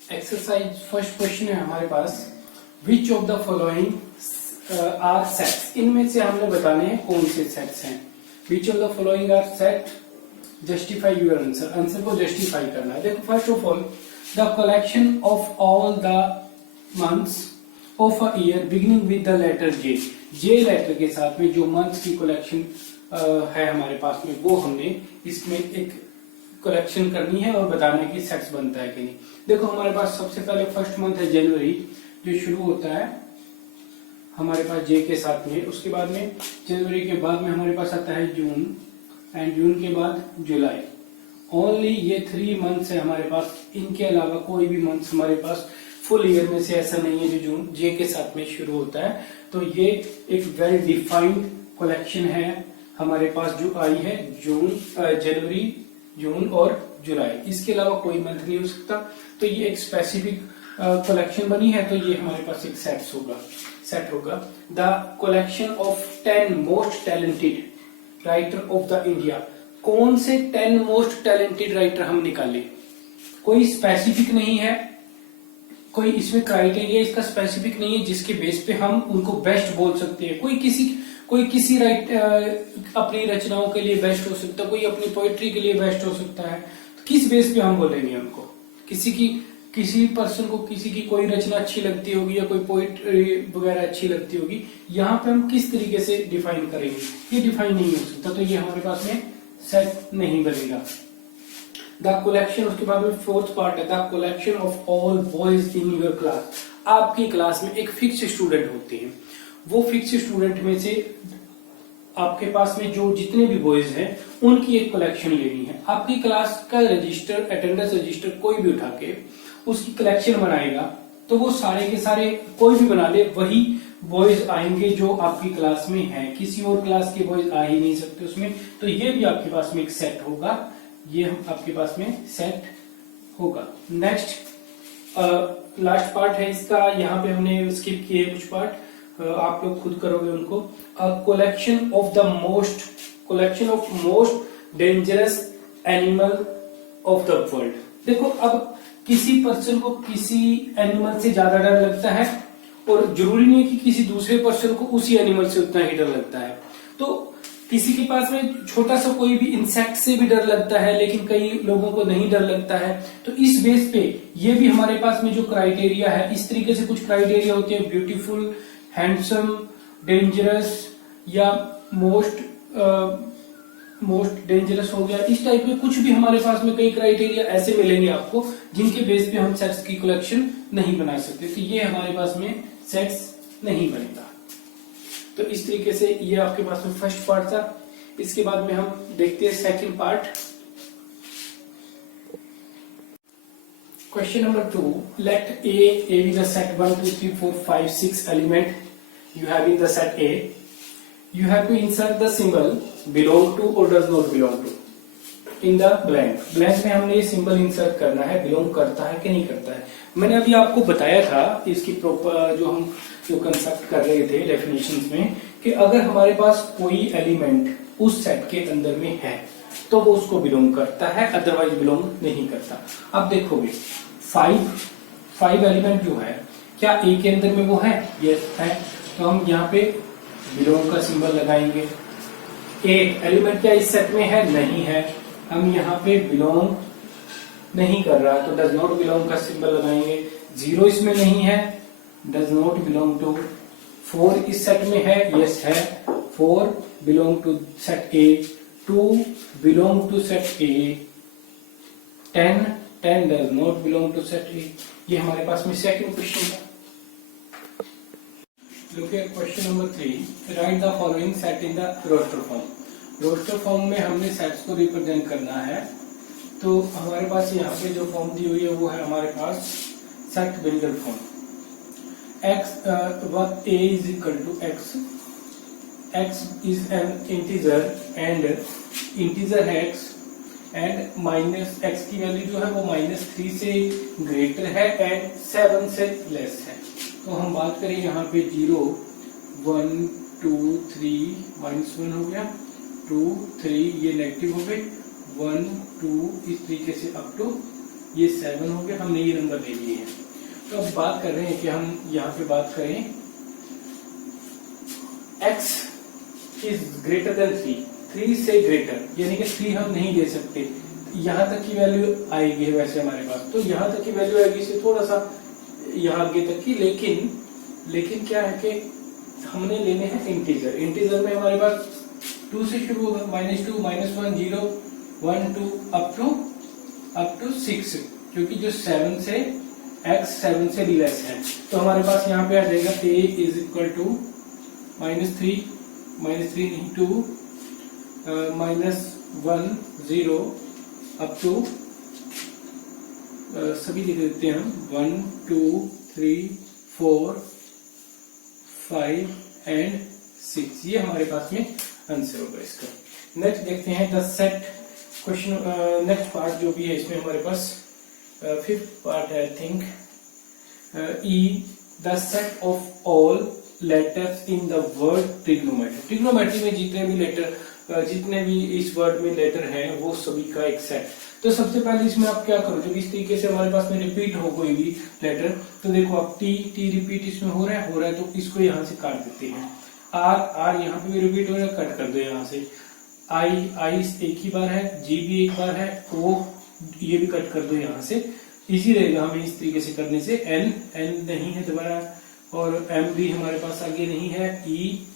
Exercise first question है हमारे पास, which of the following are sets. इनमें से हमने बताने हैं कौन से सेट्स हैं। Which of the following are set, justify your answer. Answer को जस्टिफाई करना है। देखो first of all, the collection of all the months of a year beginning with the letter J. J letter के साथ में जो months की collection है हमारे पास में, वो हमने इसमें एक कलेक्शन करनी है और बताना है कि सेट्स बनता है कि नहीं। देखो हमारे पास सबसे पहले फर्स्ट मंथ है जनवरी, जो शुरू होता है हमारे पास जे के साथ में। उसके बाद में जनवरी के बाद में हमारे पास आता है जून, एंड जून के बाद जुलाई। ओनली ये 3 मंथ्स है हमारे पास। इनके अलावा कोई भी मंथ्स हमारे पास फुल ईयर में से ऐसा नहीं है जो जून जे के साथ में शुरू होता है। तो ये एक वेल डिफाइंड कलेक्शन है हमारे पास जो आई है जनवरी, जून और जुलाई। इसके अलावा कोई मंथ नहीं हो सकता। तो ये एक स्पेसिफिक कलेक्शन बनी है, तो ये हमारे पास एक सेट होगा। The collection of 10 most talented writer of the India. कौन से 10 मोस्ट टैलेंटेड राइटर हम निकाले? कोई स्पेसिफिक नहीं है, कोई इसमें क्राइटेरिया इसका स्पेसिफिक नहीं है जिसके बेस पे हम उनको बेस्ट बोल सकते हैं। कोई किसी अपनी रचनाओं के लिए बेस्ट हो सकता है, कोई अपनी पोएट्री के लिए बेस्ट हो सकता है। तो किस बेस पे हम बोलेंगे उनको? किसी पर्सन को किसी की कोई रचना अच्छी लगती होगी या कोई पोएट्री वगैरह अच्छी लगती होगी, यहाँ पे हम किस तरीके से डिफाइन करेंगे? ये डिफाइन नहीं हो सकता, तो ये हमारे पास में सेट नहीं बनेगा। द कलेक्शन, उसके बाद में फोर्थ पार्ट है the collection of all boys in your class. आपकी क्लास में एक फिक्स स्टूडेंट होते हैं, वो फिक्स स्टूडेंट में से आपके पास में जो जितने भी बॉयज हैं उनकी एक कलेक्शन लेनी है। आपकी क्लास का रजिस्टर, अटेंडेंस रजिस्टर कोई भी उठा के उसकी कलेक्शन बनाएगा, तो वो सारे के सारे कोई भी बना ले, वही बॉयज आएंगे जो आपकी क्लास में हैं। किसी और क्लास के बॉयज आ ही नहीं सकते उसमें। तो ये भी आपके पास में एक सेट होगा, ये आपके पास में सेट होगा। नेक्स्ट लास्ट पार्ट है इसका, यहाँ पे हमने स्किप किए कुछ पार्ट, आप लोग खुद करोगे उनको। Collection of most dangerous animal of the world. देखो अब किसी पर्सन को किसी एनिमल से ज्यादा डर लगता है, और जरूरी नहीं है कि किसी दूसरे पर्सन को उसी एनिमल से उतना ही डर लगता है। तो किसी के पास में छोटा सा कोई भी इंसेक्ट से भी डर लगता है, लेकिन कई लोगों को नहीं डर लगता है। तो इस बेस पे ये भी हमारे पास में जो क्राइटेरिया है, इस तरीके से कुछ क्राइटेरिया होते हैं, ब्यूटीफुल, हैंडसम, डेंजरस या मोस्ट डेंजरस हो गया। इस टाइप में कुछ भी हमारे पास में कई क्राइटेरिया ऐसे मिलेंगे आपको जिनके बेस पे हम सेट्स की कलेक्शन नहीं बना सकते। तो ये हमारे पास में सेट्स नहीं बनेगा। तो इस तरीके से ये आपके पास में फर्स्ट पार्ट था। इसके बाद में हम देखते हैं second part. Question number 2, let A be the set 1 2 3 4 5 6 element you have in the set A. You have to insert the symbol belong to or does not belong to in the blank. Blank में हमने ये symbol insert करना है, belong करता है कि नहीं करता है। मैंने अभी आपको बताया था इसकी प्रॉपर जो कंसेप्ट कर रहे थे डेफिनेशंस में, कि अगर हमारे पास कोई एलिमेंट उस सेट के अंदर में है तो वो उसको बिलोंग करता है, अदरवाइज बिलोंग नहीं करता। अब देखोगे 5 एलिमेंट जो है, क्या ए के अंदर में वो है? यस है। तो हम यहाँ पे बिलोंग का सिंबल लगाएंगे। ए एलिमेंट क्या इस सेट में है? नहीं है। हम यहाँ पे बिलोंग नहीं कर रहा, तो डज नॉट बिलोंग का सिंबल लगाएंगे। 0 इसमें नहीं है, डज नॉट बिलोंग टू। 4 इस सेट में है? यस है। 4 belong to set A. 2 belong to set A. 10 does not belong to set A. ये हमारे पास में सेकंड क्वेश्चन है। Look at question number 3. Write the following set in the roster form. Roster form में हमने sets को represent करना है। तो हमारे पास यहाँ पे जो फॉर्म दी हुई है वो है हमारे पास set builder form. A is equal to x. X is an integer and integer है x, and माइनस x की वैल्यू जो है वो -3 से ग्रेटर है एंड 7 से लेस है। तो हम बात करें यहाँ पे 0 1 2 3 -1 हो गया, 2 3 ये नेगेटिव हो गए, 1 2 इस तरीके से अप टू ये 7 हो गया, हमने ये नंबर ले लिए हैं। तो अब बात कर रहे हैं कि हम यहाँ पे बात करें x इज ग्रेटर देन 3 से ग्रेटर, यानी कि 3 हम नहीं दे सकते, यहाँ तक की वैल्यू आएगी वैसे हमारे पास, तो यहाँ तक की वैल्यू आएगी से थोड़ा सा यहाँ आगे तक की, लेकिन क्या है कि हमने लेने हैं इंटीजर। इंटीजर में हमारे पास 2 से शुरू होगा, -2, -1, 0, 1, 2 अप टू 6, क्योंकि जो 7 से x 7 से भी लेस है, तो हमारे पास यहाँ पे आ जाएगा a इज इक्वल टू -3 नहीं 2 -1 0 अप टू सभी लिख देते हैं हम 1 2 3 4 5 एंड 6। ये हमारे पास में आंसर होगा इसका। नेक्स्ट देखते हैं the set question. Next part जो भी है इसमें हमारे पास 5th पार्ट है I think. E the set of all letters in the word trigonometry. Trigonometry में जितने भी इस वर्ड में लेटर हैं वो सभी का एक सेट। तो सबसे पहले इसमें आप क्या करो, जब इस तरीके से हमारे पास में रिपीट हो कोई भी लेटर, तो देखो आप टी रिपीट इसमें हो रहा है, तो इसको यहाँ से काट देते हैं। आर यहाँ पे भी रिपीट हो रहा है, कट कर दो यहाँ से। आई एक ही बार है, जी भी एक बार है, ओ ये भी कट कर दो यहाँ से। इजी रहेगा हमें इस तरीके से करने से। एन नहीं है दोबारा, और एम भी हमारे पास आगे नहीं है, ई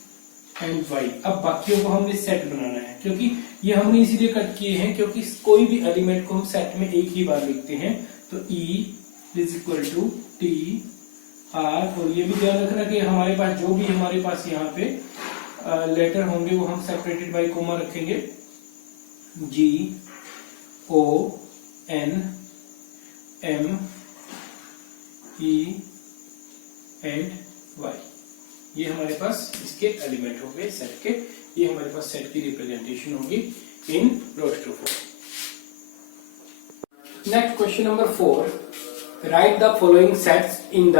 एंड वाई। अब बाकियों को हमने सेट बनाना है, क्योंकि ये हमने इसीलिए कट किए हैं क्योंकि कोई भी एलिमेंट को हम सेट में एक ही बार लिखते हैं। तो E is equal to T R, और ये भी ध्यान रखना कि हमारे पास जो भी हमारे पास यहाँ पे लेटर होंगे वो हम सेपरेटेड बाय कोमा रखेंगे। G O N M E and Y, ये हमारे पास इसके एलिमेंट हो गए सेट के। ये हमारे पास सेट की रिप्रेजेंटेशन होगी in roster form. Next question number 4, write the following sets in the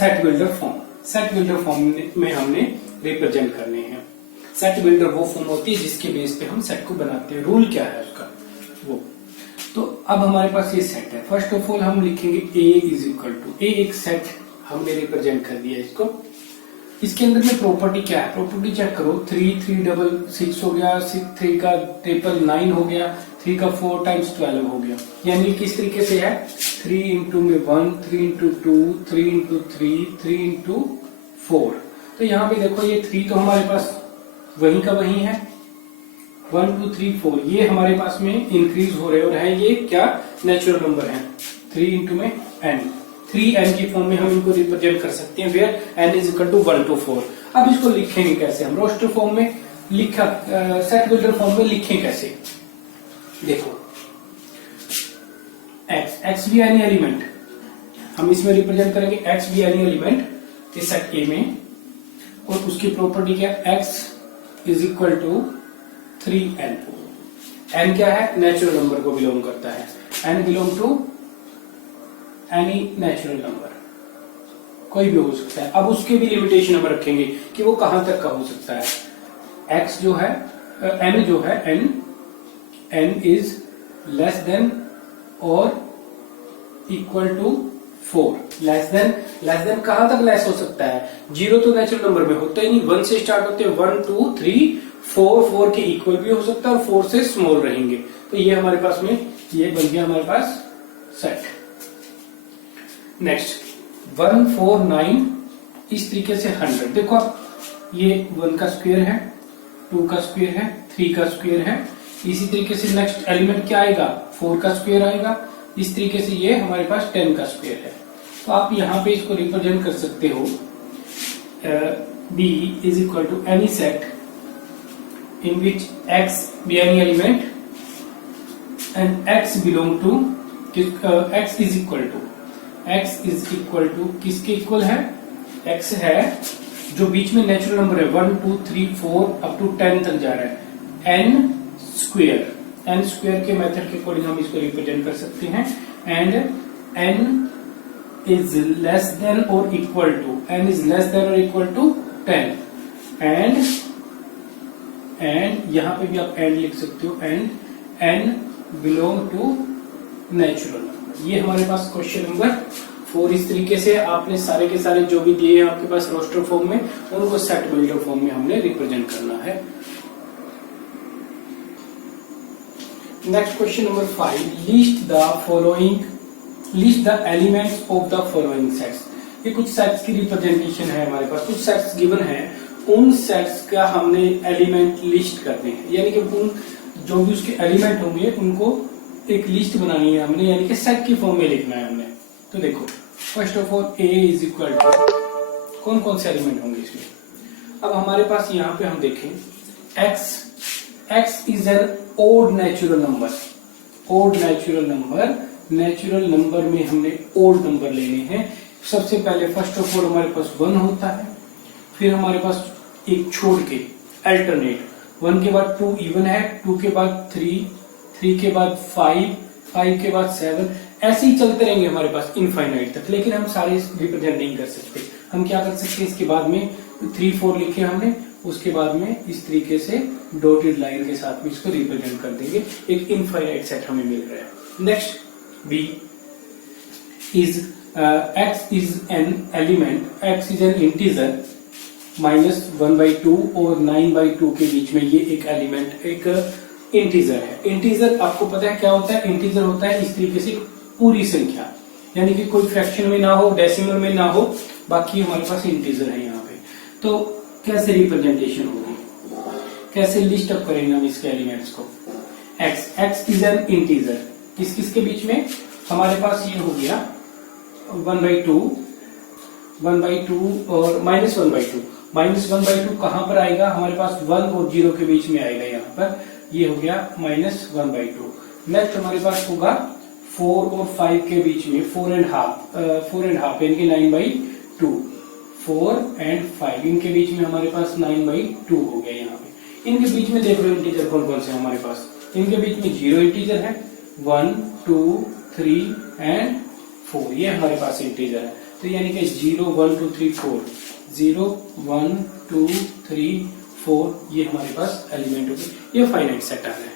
set builder form. Set builder form में हमने रिप्रेजेंट करने हैं। सेट बिल्डर वो फॉर्म होती है जिसके बेस पे हम सेट को बनाते हैं। रूल क्या है उसका वो, तो अब हमारे पास ये सेट है। फर्स्ट ऑफ ऑल हम लिखेंगे a इज इक्वल टू, ए एक सेट हमने रिप्रेजेंट कर दिया इसको। इसके अंदर में प्रॉपर्टी क्या है, प्रॉपर्टी चेक करो। 3 6 हो गया, 3 का 9 हो गया, 3 का 4 टाइम्स 12 हो गया। यानी किस तरीके से है, 3 इंटू में 1, 3 इंटू 2, 3 इंटू 3, 3 इंटू 4। तो यहाँ पे देखो ये 3 तो हमारे पास वही का वही है, 1 2 3 4 ये हमारे पास में इंक्रीज हो रहे और है ये क्या नेचुरल नंबर है। 3 इंटू में n, 3n की फॉर्म में हम इनको रिप्रेजेंट कर सकते हैं, where n is equal to 1 to 4। अब इसको लिखेंगे कैसे हम, रोस्टर फॉर्म में लिखा, सेट बिल्डर फॉर्म में लिखें कैसे। देखो x भी एनी एलिमेंट, हम इसमें रिप्रेजेंट करेंगे x भी एनी एलिमेंट इस सेट A में, और उसकी प्रॉपर्टी क्या, x is equal to 3n। n क्या है, नेचुरल नंबर को बिलोंग करता है। n belong to any natural number, कोई भी हो सकता है। अब उसके भी लिमिटेशन हम रखेंगे कि वो कहां तक का हो सकता है। x जो है n जो है n इज लेस देन और इक्वल टू 4। लेस देन कहां तक लेस हो सकता है, 0 तो नेचुरल नंबर में होता ही नहीं, 1 से स्टार्ट होते हैं, 1 2 3 4 के इक्वल भी हो सकता है और 4 से स्मॉल रहेंगे। तो ये हमारे पास में ये बन गया हमारे पास सेट। नेक्स्ट 1 4 9 इस तरीके से 100। देखो आप ये 1 का स्क्वायर है, 2 का स्क्वायर है, 3 का स्क्वायर है। इसी तरीके से नेक्स्ट एलिमेंट क्या आएगा, 4 का स्क्वायर आएगा। इस तरीके से ये हमारे पास 10 का स्क्वायर है। तो आप यहाँ पे इसको रिप्रेजेंट कर सकते हो, b is equal to any set in which x be any element and x belong to x is equal to किसके इक्वल है, x है जो बीच में नेचुरल नंबर है 1 2 3 4 अप टू 10 तक जा रहा है, n स्क्वायर के मेथड के अकॉर्डिंग हम इसको रिप्रेजेंट कर सकते हैं। And n is less than और इक्वल टू 10 एंड यहां पे भी आप एंड लिख सकते हो, and n belong to natural number. ये हमारे पास क्वेश्चन नंबर 4 इस तरीके से आपने सारे के सारे जो भी दिए हैं आपके पास रोस्टर फॉर्म में, उनको सेट बिल्डर फॉर्म में हमने रिप्रेजेंट करना है। Next question number 5, list the elements of the following sets. ये कुछ सेट्स की रिप्रेजेंटेशन है हमारे पास, कुछ सेट्स गिवन है, उन सेट्स का हमने एलिमेंट लिस्ट करने हैं, यानी कि उन जो भी उसके एलिमेंट होंगे उनको एक लिस्ट बनानी है हमने, यानी कि सेट की फॉर्म में लिखना है हमने। तो देखो first of all A is equal to, कौन कौन से एलिमेंट होंगे इसमें। अब हमारे पास यहाँ पे हम देखें x is an odd natural number. Odd natural number में हमने ओड नंबर लेने हैं। सबसे पहले फर्स्ट ऑफ ऑल हमारे पास 1 होता है, फिर हमारे पास एक छोड़ के अल्टरनेट 1 के बाद 2 इवन है, 2 के बाद 3 के बाद 5 के बाद 7, ऐसे ही चलते रहेंगे हमारे पास इनफाइनाइट तक। लेकिन हम सारे रिप्रेजेंट नहीं कर सकते। हम क्या कर सकते हैं, इसके बाद में 3 4 लिखे हमने, उसके बाद में इस तरीके से डॉटेड लाइन के साथ में इसको रिप्रेजेंट कर देंगे, एक इनफाइनाइट सेट हमें मिल रहा है। Next B is x is an element, x is an integer -1/2 और 9/2 के बीच में ये एक एलिमेंट एक इंटीजर है। इंटीजर आपको पता है क्या होता है, इंटीजर होता है इस तरीके से पूरी संख्या, यानी कि कोई फ्रैक्शन में ना हो, डेसिमल में ना हो, बाकी हमारे पास इंटीजर है यहाँ पे। तो कैसे रिप्रेजेंटेशन होगी, कैसे लिस्ट अप करेंगे हम इसके एलिमेंट्स को। x इज एन इंटीजर, किस किस के बीच में, हमारे पास ये हो गया 1/2 और -1/2 कहां पर आएगा, हमारे पास 1 और 0 के बीच में आएगा, यहाँ पर ये हो गया -1/2। नेक्स्ट हमारे पास होगा 4 और 5 के बीच में 4 एंड हाफ यानी कि 9/2, 4 and 5 इनके बीच में हमारे पास 9/2 हो गया। यहाँ पे इनके बीच में देख लो इंटीजर कौन कौन से हमारे पास, इनके बीच में 0 इंटीजर है, 1 2 3 एंड 4 ये हमारे पास इंटीजर है। तो यानी कि 0 1 2 3 4, 0 1 2 3 4 ये हमारे पास एलिमेंट होगी। ये फाइनाइट सेट आ रहा है।